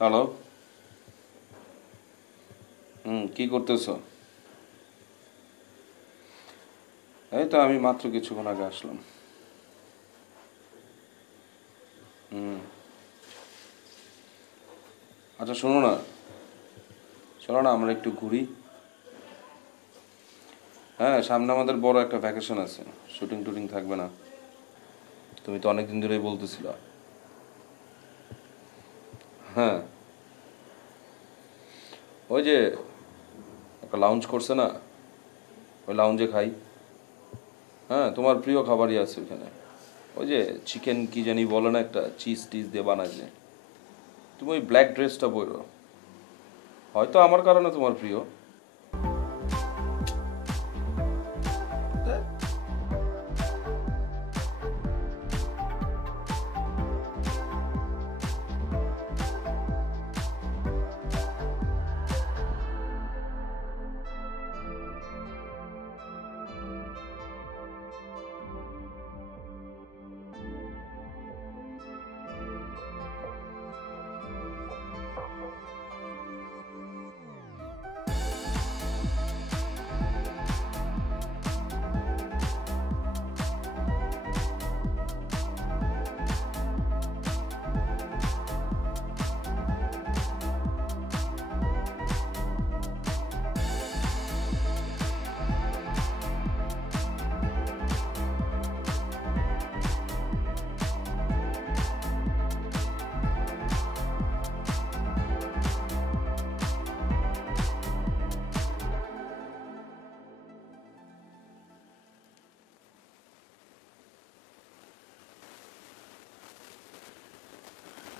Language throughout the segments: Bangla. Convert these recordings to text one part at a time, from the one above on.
হ্যালো। কি করতেছো? এই তো আমি মাত্র কিছুক্ষণ আগে আসলাম। হুম। আচ্ছা, শোনো না আমরা একটু ঘুরি। হ্যাঁ, সামনে আমাদের বড় একটা ভ্যাকেশন আছে। শুটিং টুটিং থাকবে না? তুমি তো অনেকদিন ধরেই বলতেছিলা। হ্যাঁ, ওই যে একটা লাউঞ্জ করছে না, ওই লাউঞ্জে খাই। হ্যাঁ, তোমার প্রিয় খাবারই আছে ওখানে। ওই যে চিকেন কি জানি বলে না, একটা চিজ টিজ দিয়ে বানায় যে। তুমি ওই ব্ল্যাক ড্রেসটা পরো, হয়তো আমার কারণে তোমার প্রিয়।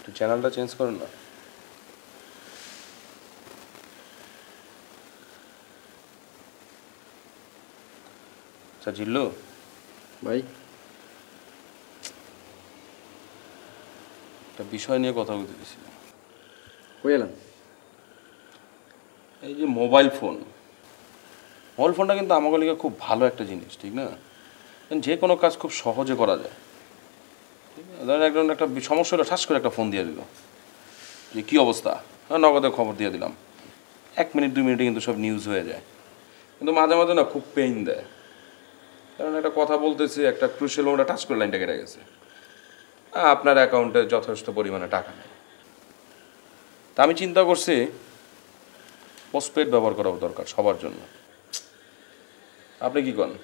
একটু চ্যানেলটা চেঞ্জ করো না। আচ্ছা জিল্লু, ভাই, একটা বিষয় নিয়ে কথা বলতে দিয়েছিলাম। কই এলাম? এই যে মোবাইল ফোনটা কিন্তু আমাকে লিগে খুব ভালো একটা জিনিস, ঠিক না? যে কোনো কাজ খুব সহজে করা যায়, ঠিক না? ধরেন একজন একটা সমস্যা হলো, ঠাস করে একটা ফোন দিয়ে দিল, যে কী অবস্থা, হ্যাঁ নগদের খবর দিয়ে দিলাম। 1 মিনিট 2 মিনিটে কিন্তু সব নিউজ হয়ে যায়। কিন্তু মাঝে মাঝে না খুব পেইন দেয়, কারণ একটা কথা বলতেছি, একটা ক্রুশিয়াল মোমেন্টে টাচ করে লাইনটা কেটে গেছে, আপনার অ্যাকাউন্টে যথেষ্ট পরিমাণে টাকা নেই। তা আমি চিন্তা করছি পোস্টপেড ব্যবহার করা দরকার সবার জন্য। আপনি কি করেন?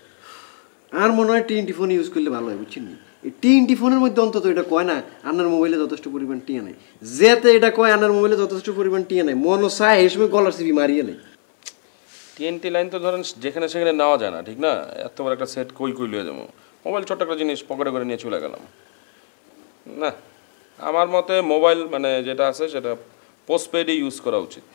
আর মনে হয় টিএনটি ফোন ইউজ করলে ভালো হয়, বুঝছেন নি? এই টিএনটি ফোনের মধ্যে অন্তত এটা কয় না আপনার মোবাইলে যথেষ্ট পরিমাণ টিয়া নেই। যেতে এটা কয় আপনার মোবাইলে যথেষ্ট পরিমাণ টিয়া নেই, মনো চায় এই সময় গলার সিবি মারিয়ে নেই। টিএনটি লাইন তো ধরেন যেখানে সেখানে নেওয়া যায় না, ঠিক না? এত বড় একটা সেট কই কই লিয়ে যাবো? মোবাইল ছোট্ট একটা জিনিস পকেটে করে নিয়ে চলে গেলাম। না, আমার মতে মোবাইল মানে যেটা আছে সেটা পোস্টপেডই ইউজ করা উচিত।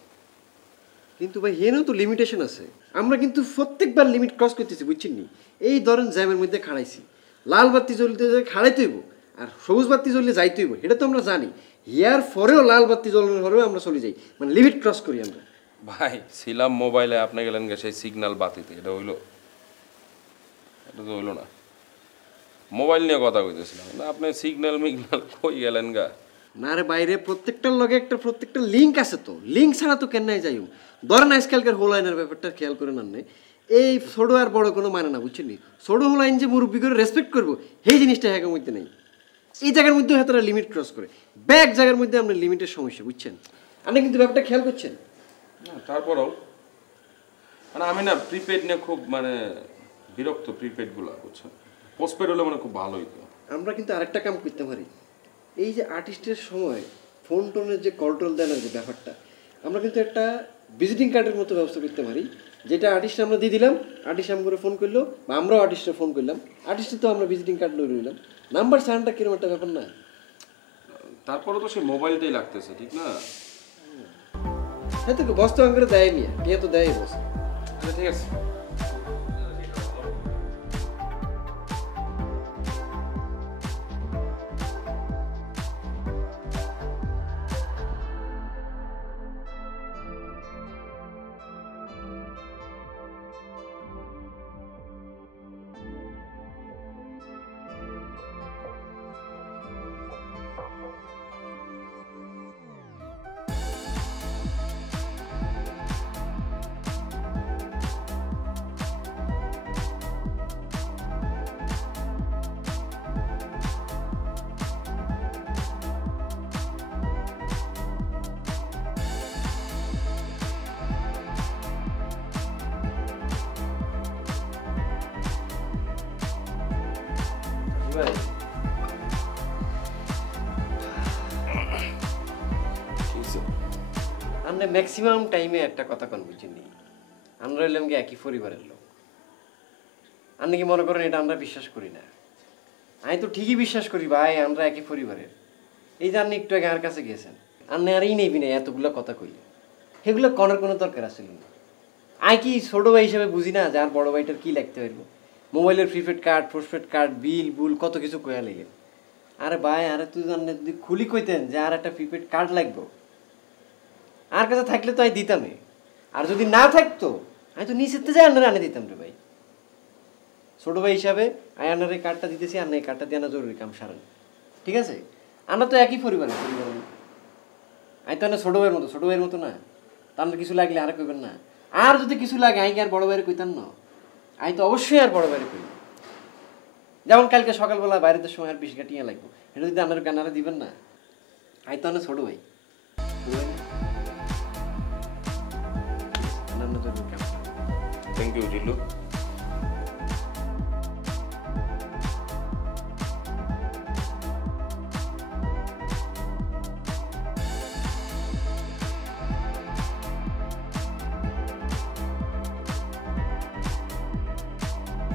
কিন্তু ভাই হেনও তো লিমিটেশন আছে। আমরা কিন্তু প্রত্যেকবার লিমিট ক্রস করতেছি, বুঝছেন নি? এই ধরেন জ্যামের মধ্যে খাড়াইছি, লাল বাতি জ্বলতে খাড়াইতে হইব, আর সবুজ বাতি জ্বললে যাইতে হইব, এটা তো আমরা জানি। ইয়ার পরেও লাল বাতি জ্বলানোর পরেও আমরা চলে যাই, মানে লিমিট ক্রস করি আমরা। ভাই ছিলাম মোবাইলে, আপনি গেলেন গে সেই সিগন্যাল বাতিতে, এটা হইলো? এটা তো হইলো না। মোবাইল নিয়ে কথা কইতেছিলাম না, আপনি সিগন্যাল মিগন্যাল কই গেলেন গা? না রে বাইরে, প্রত্যেকটার লগে একটা প্রত্যেকটা লিঙ্ক আছে, তো লিঙ্ক ছাড়া তো কেন যাই। ধরেন আজকালকার হোলাইনের ব্যাপারটা খেয়াল করে নেন, এই ছোট আর বড় কোনো মানে না, বুঝছেন নি? ছোট হোলাইন যে মুরব্বী করে রেসপেক্ট করবো, সেই জিনিসটা হ্যাঁ মধ্যে নেই। এই জায়গার মধ্যে হয়তো লিমিট ক্রস করে, ব্যাক জায়গার মধ্যে আপনার লিমিটের সমস্যা, বুঝছেন? আপনি কিন্তু ব্যাপারটা খেয়াল করছেন না তারপরেও মানে আমি না প্রিপেড নিয়ে খুব মানে বিরক্ত, প্রিপেডগুলো বুঝছেন। পোস্টপেড হলে মানে খুব ভালো হইতো। আমরা কিন্তু আরেকটা কাম করতে পারি। এই যে আর্টিস্টের সময় ফোন টোনের যে কন্ট্রোল দেওয়ার যে ব্যাপারটা, আমরা কিন্তু একটা ভিজিটিং কার্ডের মতো ব্যবস্থা করতে পারি, যেটা আর্টিস্ট আমরা দিয়ে দিলাম, আর্টিস্ট করে ফোন করলো, বা আমরাও আর্টিস্টে ফোন করলাম, আর্টিস্টের তো আমরা ভিজিটিং কার্ড লই রইলাম, নাম্বার সানটা কিরকম একটা ব্যাপার না? তারপরে তো সেই মোবাইলটাই লাগতেছে, ঠিক না? হ্যাঁ, তো বস্তা করে দেয় নিয়ে টিয়া তো দেয় বস। আচ্ছা ঠিক আছে। ভাই আমরা ম্যাক্সিমাম টাইমে একটা কথা কোন বুঝিনি, আমরা হইলাম কি একই পরিবারের লোক। আপনি কি মনে করেন এটা আমরা বিশ্বাস করি না? আমি তো ঠিকই বিশ্বাস করি ভাই, আমরা একই পরিবারের। এই যে আপনি একটু আগে আমার কাছে গেছেন, আপনি আর নেবি না এতগুলো কথা কইলে, সেগুলো করার কোনো দরকার আসছিল না। আমি কি ছোটো ভাই হিসেবে বুঝি না যে আর বড় ভাইটার কী লাগতে পারবো? মোবাইলের প্রিপেড কার্ড, পোস্টপেড কার্ড, বিল বুল কত কিছু কয়া লেগে। আরে ভাই, আরে তুই জানলে যদি খুলি কইতেন যে আর একটা প্রিপেড কার্ড লাগবো, আর কাছে থাকলে তো আমি দিতামই। আর যদি না থাকতো আমি তো নিচেতে যাই আন্নারে আনে দিতাম রে ভাই। ছোটো ভাই হিসাবে আমি আন্নার এই কার্ডটা দিতেছি, আন্না এই কার্ডটা দিয়ে আনা জরুরি কাম সারান, ঠিক আছে? আমরা তো একই পরিবারের আমি তো না ছোটো ভাইয়ের মতো না। তার কিছু লাগলে আর কইবেন না। আর যদি কিছু লাগে আমি কি আর বড় ভাইয়ের কইতাম না? আমি তো অবশ্যই আর বড় ভাইয়ের কই। যেমন কালকে সকালবেলা বাইরেতে সময় আর 20 টাকা লাগবো, এটা যদি আপনার গানারা দিবেন না। আমি তো না ছোটো ভাই। Thank you Jillu.